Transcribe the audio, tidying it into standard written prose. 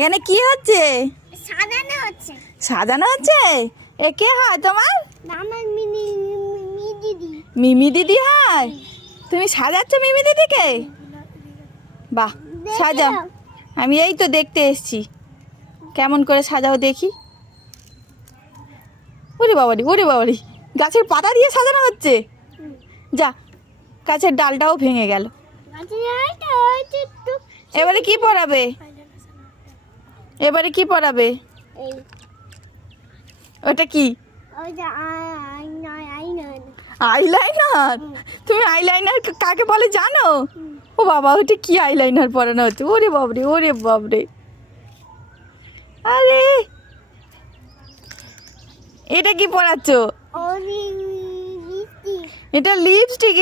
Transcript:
এখানে কি হচ্ছে? সাজানো হচ্ছে। সাজানো হচ্ছে? এ কে হয় তোমার? আমার মিনি দিদি। মিমি দিদি হয়? তুমি সাজাচ্ছ মিমি দিদিকে? বাহ, সাজাও। আমি এই তো দেখতে এসছি, কেমন করে সাজাও দেখি। ওরে বাবারি, ওরে বাবারি, গাছের পাতা দিয়ে সাজানো হচ্ছে। যা, গাছের ডালটাও ভেঙে গেল। এবারে কি পড়াবে? এবারে কি পড়াবে? ওটা কি? আইলাইনার? তুমি আইলাইনার কাকে বলে জানো? ও বাবা, ওটা কি আইলাইনার পরানো হচ্ছে? ওরে বাবরে, ওরে বাবরে, আরে এটা কি পড়াচ্ছ? এটা লিপস্টিক।